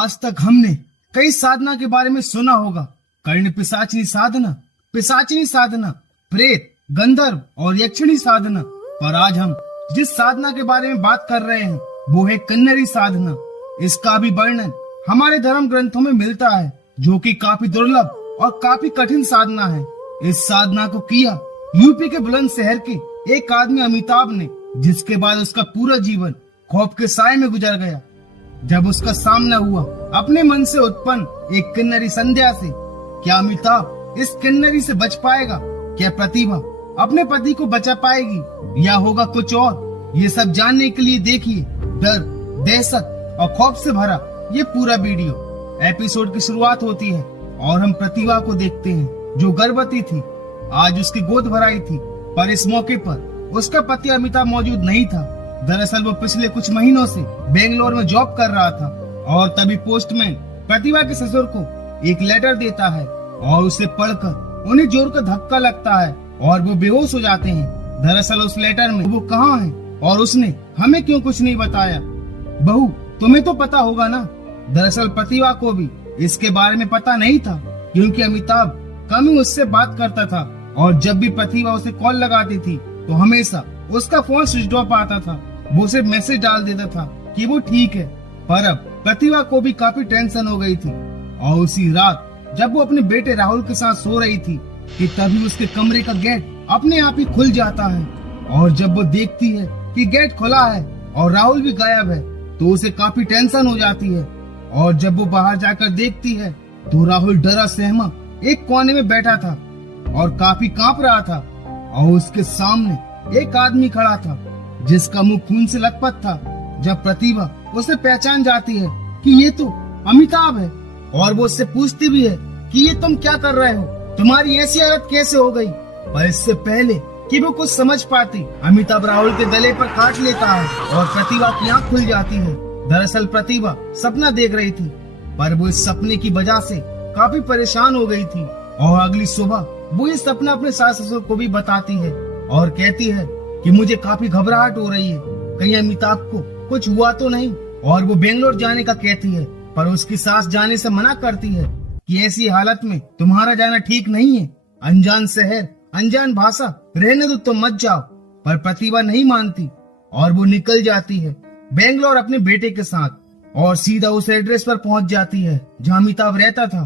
आज तक हमने कई साधना के बारे में सुना होगा। कर्ण पिशाचिनी साधना, प्रेत, गंधर्व और यक्षिणी साधना। पर आज हम जिस साधना के बारे में बात कर रहे हैं वो है किन्नरी साधना। इसका भी वर्णन हमारे धर्म ग्रंथों में मिलता है, जो कि काफी दुर्लभ और काफी कठिन साधना है। इस साधना को किया यूपी के बुलंदशहर के एक आदमी अमिताभ ने, जिसके बाद उसका पूरा जीवन खौफ के साए में गुजर गया। जब उसका सामना हुआ अपने मन से उत्पन्न एक किन्नरी संध्या से, क्या अमिताभ इस किन्नरी से बच पाएगा? क्या प्रतिभा अपने पति को बचा पाएगी या होगा कुछ और? ये सब जानने के लिए देखिए डर, दहशत और खौफ से भरा ये पूरा वीडियो। एपिसोड की शुरुआत होती है और हम प्रतिभा को देखते हैं, जो गर्भवती थी। आज उसकी गोद भराई थी, पर इस मौके पर उसका पति अमिताभ मौजूद नहीं था। दरअसल वो पिछले कुछ महीनों से बेंगलोर में जॉब कर रहा था और तभी पोस्टमैन प्रतिभा के ससुर को एक लेटर देता है और उसे पढ़कर उन्हें जोर का धक्का लगता है और वो बेहोश हो जाते हैं। दरअसल उस लेटर में वो कहाँ है और उसने हमें क्यों कुछ नहीं बताया? बहू, तुम्हें तो पता होगा ना। दरअसल प्रतिभा को भी इसके बारे में पता नहीं था, क्योंकि अमिताभ कम ही उससे बात करता था और जब भी प्रतिभा उसे कॉल लगाती थी तो हमेशा उसका फोन स्विच ऑफ आता था। वो सिर्फ मैसेज डाल देता था कि वो ठीक है। पर अब प्रतिभा को भी काफी टेंशन हो गई थी और उसी रात जब वो अपने बेटे राहुल के साथ सो रही थी कि तभी उसके कमरे का गेट अपने आप ही खुल जाता है। और जब वो देखती है कि गेट खुला है और राहुल भी गायब है तो उसे काफी टेंशन हो जाती है। और जब वो बाहर जाकर देखती है तो राहुल डरा सहमा एक कोने में बैठा था और काफी कांप रहा था और उसके सामने एक आदमी खड़ा था जिसका मुंह खून से लथपथ था। जब प्रतिभा उसे पहचान जाती है कि ये तो अमिताभ है और वो उससे पूछती भी है कि ये तुम क्या कर रहे हो, तुम्हारी ऐसी हालत कैसे हो गई? पर इससे पहले कि वो कुछ समझ पाती, अमिताभ राहुल के गले पर काट लेता है और प्रतिभा की आंख खुल जाती है। दरअसल प्रतिभा सपना देख रही थी, पर वो इस सपने की वजह से काफी परेशान हो गई थी और अगली सुबह वो ये सपना अपने सास ससुर को भी बताती है और कहती है कि मुझे काफी घबराहट हो रही है, कहीं अमिताभ को कुछ हुआ तो नहीं। और वो बेंगलोर जाने का कहती है, पर उसकी सास जाने से मना करती है कि ऐसी हालत में तुम्हारा जाना ठीक नहीं है, अनजान शहर, अनजान भाषा, रहने दो, तुम मत जाओ। पर प्रतिभा नहीं मानती और वो निकल जाती है बेंगलोर अपने बेटे के साथ और सीधा उस एड्रेस पर पहुंच जाती है जहां अमिताभ रहता था।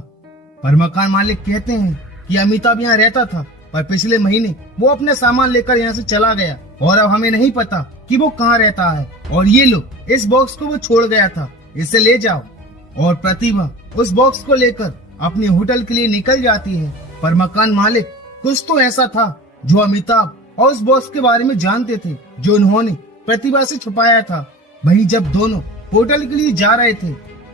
पर मकान मालिक कहते हैं कि अमिताभ यहाँ रहता था, पर पिछले महीने वो अपने सामान लेकर यहाँ से चला गया और अब हमें नहीं पता कि वो कहाँ रहता है। और ये लो, इस बॉक्स को वो छोड़ गया था, इसे ले जाओ। और प्रतिभा उस बॉक्स को लेकर अपने होटल के लिए निकल जाती है। पर मकान मालिक कुछ तो ऐसा था जो अमिताभ और उस बॉक्स के बारे में जानते थे, जो उन्होंने प्रतिभा से छुपाया था। वहीं जब दोनों होटल के लिए जा रहे थे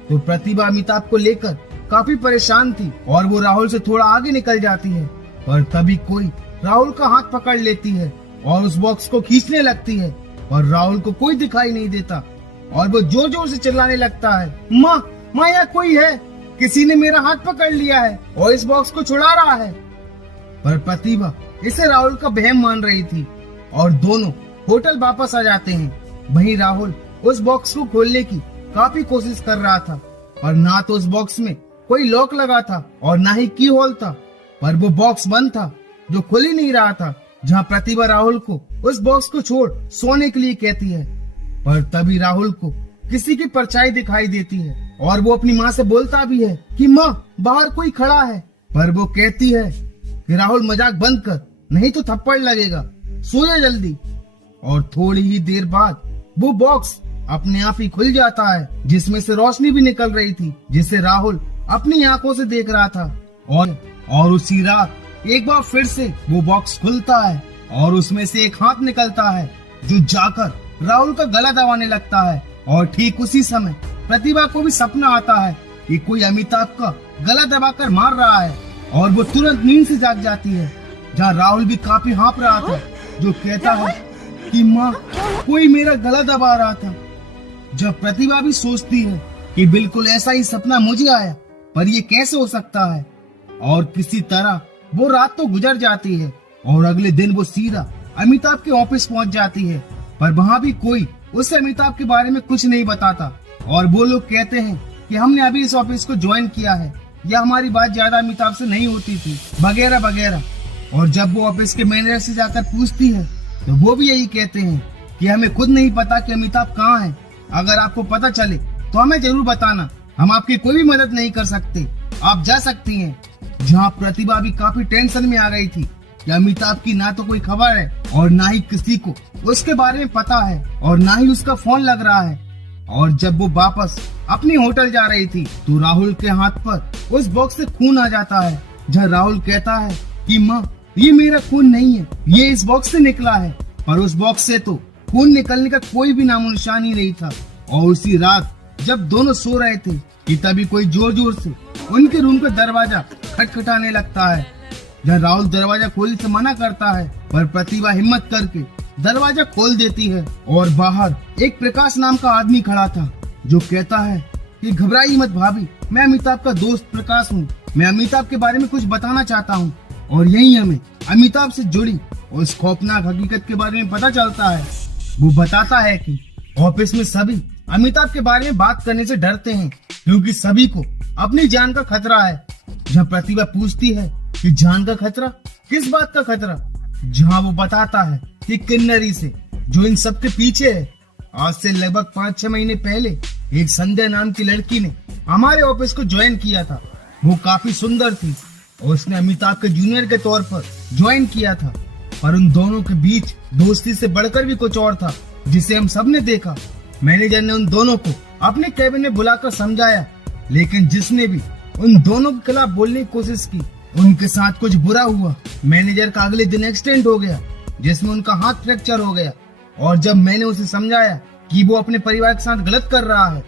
तो प्रतिभा अमिताभ को लेकर काफी परेशान थी और वो राहुल से थोड़ा आगे निकल जाती है। पर तभी कोई राहुल का हाथ पकड़ लेती है और उस बॉक्स को खींचने लगती है और राहुल को कोई दिखाई नहीं देता और वो जोर जोर से चिल्लाने लगता है, माँ, माँ, यहाँ कोई है, किसी ने मेरा हाथ पकड़ लिया है और इस बॉक्स को छुड़ा रहा है। पर प्रतिभा इसे राहुल का वहम मान रही थी और दोनों होटल वापस आ जाते हैं। वहीं राहुल उस बॉक्स को खोलने की काफी कोशिश कर रहा था, पर ना तो उस बॉक्स में कोई लॉक लगा था और ना ही की होल था, पर वो बॉक्स बंद था जो खुल ही नहीं रहा था। जहाँ प्रतिभा राहुल को उस बॉक्स को छोड़ सोने के लिए कहती है, पर तभी राहुल को किसी की परछाई दिखाई देती है और वो अपनी माँ से बोलता भी है कि माँ, बाहर कोई खड़ा है। पर वो कहती है कि राहुल, मजाक बंद कर, नहीं तो थप्पड़ लगेगा, सो जा जल्दी। और थोड़ी ही देर बाद वो बॉक्स अपने आप ही खुल जाता है, जिसमें से रोशनी भी निकल रही थी, जिसे राहुल अपनी आंखों से देख रहा था। और उसी रात एक बार फिर से वो बॉक्स खुलता है और उसमें से एक हाथ निकलता है जो जाकर राहुल का गला दबाने लगता है। और ठीक उसी समय प्रतिभा को भी सपना आता है कि कोई अमिताभ का गला दबाकर मार रहा है और वो तुरंत नींद से जाग जाती है, जहाँ राहुल भी काफी हाँफ रहा था, जो कहता है कि माँ, कोई मेरा गला दबा रहा था। जब प्रतिभा भी सोचती है कि बिल्कुल ऐसा ही सपना मुझे आया, पर ये कैसे हो सकता है, और किसी तरह वो रात तो गुजर जाती है और अगले दिन वो सीधा अमिताभ के ऑफिस पहुंच जाती है। पर वहाँ भी कोई उसे अमिताभ के बारे में कुछ नहीं बताता और वो लोग कहते हैं कि हमने अभी इस ऑफिस को ज्वाइन किया है या हमारी बात ज्यादा अमिताभ से नहीं होती थी, वगैरह वगैरह। और जब वो ऑफिस के मैनेजर से जाकर पूछती है तो वो भी यही कहते हैं कि हमें खुद नहीं पता कि अमिताभ कहाँ है। अगर आपको पता चले तो हमें जरूर बताना, हम आपकी कोई भी मदद नहीं कर सकते, आप जा सकती हैं। जहाँ प्रतिभा भी काफी टेंशन में आ गई थी कि अमिताभ की ना तो कोई खबर है और ना ही किसी को उसके बारे में पता है और ना ही उसका फोन लग रहा है। और जब वो वापस अपनी होटल जा रही थी तो राहुल के हाथ पर उस बॉक्स से खून आ जाता है, जहाँ राहुल कहता है कि माँ ये मेरा खून नहीं है, ये इस बॉक्स से निकला है। पर उस बॉक्स से तो खून निकलने का कोई भी नामो निशान ही नहीं था। और उसी रात जब दोनों सो रहे थे कि तभी कोई जोर जोर से उनके रूम का दरवाजा खटखटाने लगता है, जहाँ राहुल दरवाजा खोलने से मना करता है, पर प्रतिभा हिम्मत करके दरवाजा खोल देती है। और बाहर एक प्रकाश नाम का आदमी खड़ा था जो कहता है कि घबराइए मत भाभी, मैं अमिताभ का दोस्त प्रकाश हूँ, मैं अमिताभ के बारे में कुछ बताना चाहता हूँ। और यही हमें अमिताभ से जुड़ी उस खौफनाक हकीकत के बारे में पता चलता है। वो बताता है कि ऑफिस में सभी अमिताभ के बारे में बात करने से डरते हैं क्योंकि सभी को अपनी जान का खतरा है। जहाँ प्रतिभा पूछती है कि जान का खतरा, किस बात का खतरा, जहाँ वो बताता है कि किन्नरी से जो इन सब के पीछे है। आज से लगभग 5-6 महीने पहले एक संध्या नाम की लड़की ने हमारे ऑफिस को ज्वाइन किया था। वो काफी सुंदर थी और उसने अमिताभ के जूनियर के तौर पर ज्वाइन किया था, पर उन दोनों के बीच दोस्ती से बढ़कर भी कुछ और था जिसे हम सब ने देखा। मैनेजर ने उन दोनों को अपने कैबिन में बुलाकर समझाया, लेकिन जिसने भी उन दोनों के खिलाफ बोलने की कोशिश की उनके साथ कुछ बुरा हुआ। मैनेजर का अगले दिन एक्सीडेंट हो गया जिसमें उनका हाथ फ्रैक्चर हो गया। और जब मैंने उसे समझाया कि वो अपने परिवार के साथ गलत कर रहा है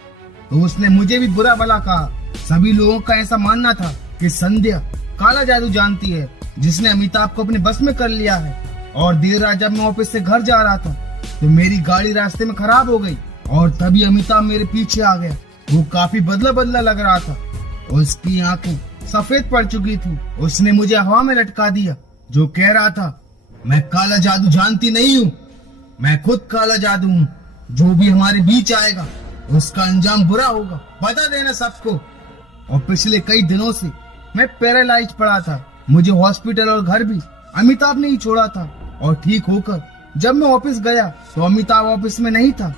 तो उसने मुझे भी बुरा भला कहा। सभी लोगों का ऐसा मानना था कि संध्या काला जादू जानती है जिसने अमिताभ को अपने बस में कर लिया है। और देर रात जब मैं ऑफिस से घर जा रहा था तो मेरी गाड़ी रास्ते में खराब हो गई और तभी अमिताभ मेरे पीछे आ गया। वो काफी बदला बदला लग रहा था, उसकी आंखें सफेद पड़ चुकी थी। उसने मुझे हवा में लटका दिया जो कह रहा था, मैं काला जादू जानती नहीं हूँ, मैं खुद काला जादू हूँ, जो भी हमारे बीच आएगा उसका अंजाम बुरा होगा, बता देना सबको। और पिछले कई दिनों से मैं पैरालाइज पड़ा था, मुझे हॉस्पिटल और घर भी अमिताभ ने ही छोड़ा था। और ठीक होकर जब मैं ऑफिस गया तो अमिताभ ऑफिस में नहीं था,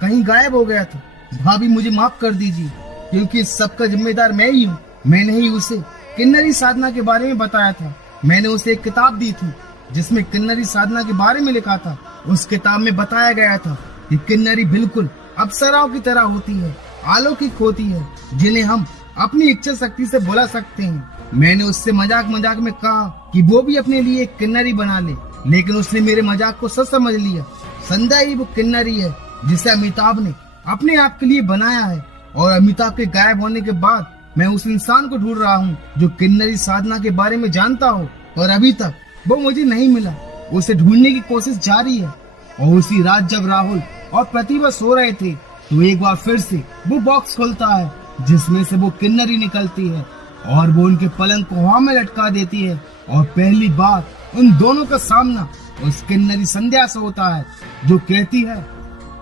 कहीं गायब हो गया था। भाभी मुझे माफ कर दीजिए क्योंकि इस सब का जिम्मेदार मैं ही हूँ। मैंने ही उसे किन्नरी साधना के बारे में बताया था। मैंने उसे एक किताब दी थी जिसमें किन्नरी साधना के बारे में लिखा था। उस किताब में बताया गया था कि किन्नरी बिल्कुल अप्सराओं की तरह होती है, अलौकिक होती है, जिन्हें हम अपनी इच्छा शक्ति से बुला सकते हैं। मैंने उससे मजाक मजाक में कहा कि वो भी अपने लिए एक किन्नरी बना ले, लेकिन उसने मेरे मजाक को सच समझ लिया। संध्या ही वो किन्नरी है जिसे अमिताभ ने अपने आप के लिए बनाया है। और अमिताभ के गायब होने के बाद मैं उस इंसान को ढूंढ रहा हूँ जो किन्नरी साधना के बारे में जानता हो, और अभी तक वो मुझे नहीं मिला। उसे ढूंढने की कोशिश जारी है। और उसी रात जब राहुल और प्रतिभा सो रहे थे तो एक बार फिर से वो बॉक्स खुलता है जिसमें से वो किन्नरी निकलती है और वो उनके पलंग को हवा में लटका देती है। और पहली बार उन दोनों का सामना उस किन्नरी संध्या से होता है जो कहती है,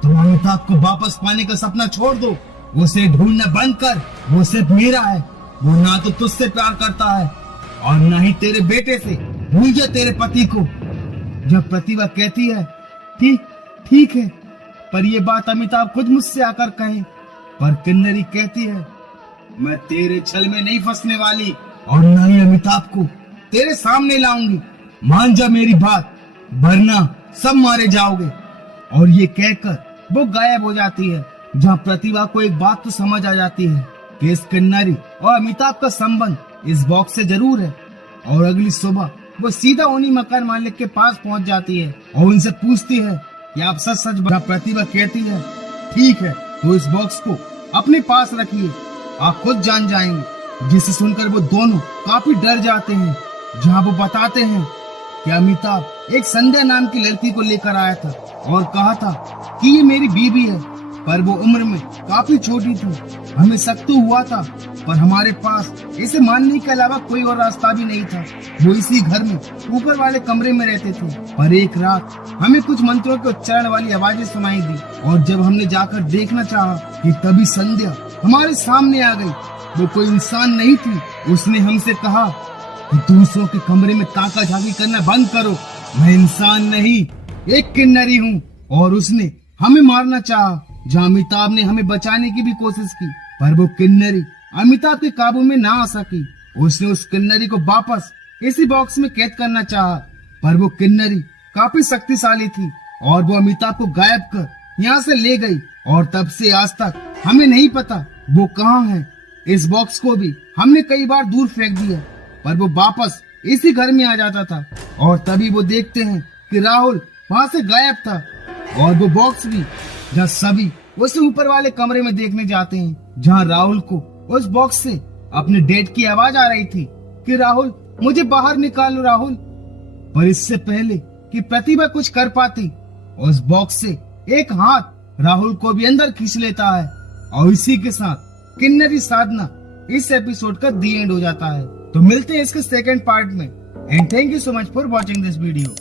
तुम अमिताभ को वापस पाने का सपना छोड़ दो, उसे ढूंढना बंद कर, वो सिर्फ मेरा है, वो ना तो तुझसे प्यार करता है और ना ही तेरे बेटे से, भूल जा तेरे पति को। जब प्रतिभा कहती है ठीक है, पर ये बात अमिताभ खुद मुझसे आकर कहे, पर किन्नरी कहती है, मैं तेरे छल में नहीं फंसने वाली और ना ही अमिताभ को तेरे सामने लाऊंगी, मान जा मेरी बात, वरना सब मारे जाओगे। और ये कहकर वो गायब हो जाती है। जहाँ प्रतिभा को एक बात तो समझ आ जाती है कि इस किन्नरी और अमिताभ का संबंध इस बॉक्स से जरूर है। और अगली सुबह वो सीधा उन्हीं मकान मालिक के पास पहुंच जाती है और उनसे पूछती है कि आप सच सच बता। प्रतिभा कहती है, ठीक है, तो इस बॉक्स को अपने पास रखिए, आप खुद जान जाएंगे। जिसे सुनकर वो दोनों काफी डर जाते हैं। जहाँ वो बताते हैं कि अमिताभ एक संध्या नाम की लड़की को लेकर आया था और कहा था कि ये मेरी बीवी है, पर वो उम्र में काफी छोटी थी। हमें शक तो हुआ था, पर हमारे पास इसे मानने के अलावा कोई और रास्ता भी नहीं था। वो इसी घर में ऊपर वाले कमरे में रहते थे। पर एक रात हमें कुछ मंत्रों के उच्चारण वाली आवाजें सुनाई दी और जब हमने जाकर देखना चाहा कि तभी संध्या हमारे सामने आ गई। वो कोई इंसान नहीं थी। उसने हमसे कहा कि दूसरों के कमरे में ताका झाकी करना बंद करो। मैं इंसान नहीं, एक किन्नरी हूँ। और उसने हमें मारना चाहा। जहाँ अमिताभ ने हमें बचाने की भी कोशिश की, पर वो किन्नरी अमिताभ के काबू में ना आ सकी। उसने उस किन्नरी को वापस इसी बॉक्स में कैद करना चाहा, पर वो किन्नरी काफी शक्तिशाली थी और वो अमिताभ को गायब कर यहाँ से ले गई। और तब से आज तक हमें नहीं पता वो कहाँ है। इस बॉक्स को भी हमने कई बार दूर फेंक दिया, पर वो वापस इसी घर में आ जाता था। और तभी वो देखते हैं कि राहुल वहाँ से गायब था। और वो बॉक्स भी, जहाँ सभी उसे ऊपर वाले कमरे में देखने जाते हैं, जहाँ राहुल को उस बॉक्स से अपने डैड की आवाज आ रही थी कि राहुल मुझे बाहर निकालो राहुल। पर इससे पहले कि प्रतिभा कुछ कर पाती, उस बॉक्स से एक हाथ राहुल को भी अंदर खींच लेता है। और इसी के साथ किन्नरी साधना इस एपिसोड का दी एंड हो जाता है। तो मिलते हैं इसके सेकंड पार्ट में। And thank you so much for watching this video.